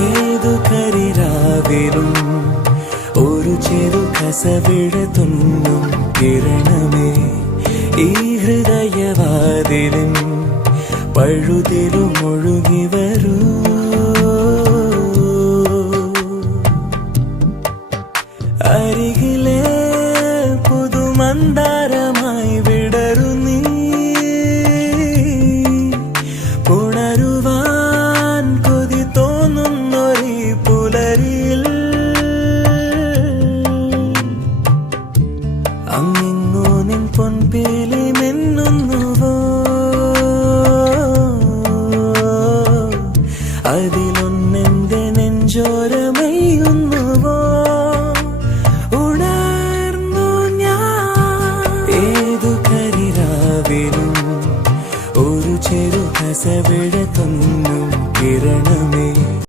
ഏതു കരിരാവിലും ഒരു ചെറു കസവിഴ തുന്നും കിരണമേ ഈ ഹൃദയവാതിലും പഴുതിലും ഒഴുകി വരൂ. അരികിലെ പുതുമന്ദാരമായി വിടരു നീ, ഉണരുവാൻ കൊതി തോന്നുന്നൊരു പുലരിയിൽ അങ്ങിങ്ങോ നിൻ പൊൻപേലി മിന്നുന്നുവോ, അതിലൊന്നെന്റെ നെഞ്ചോരമയുന്നുവോ. ഉണർന്നു ഞാൻ ഏതു കരിരാവിലും ഒരു ചെറു കസവിഴ തൊന്നും കിരണമേ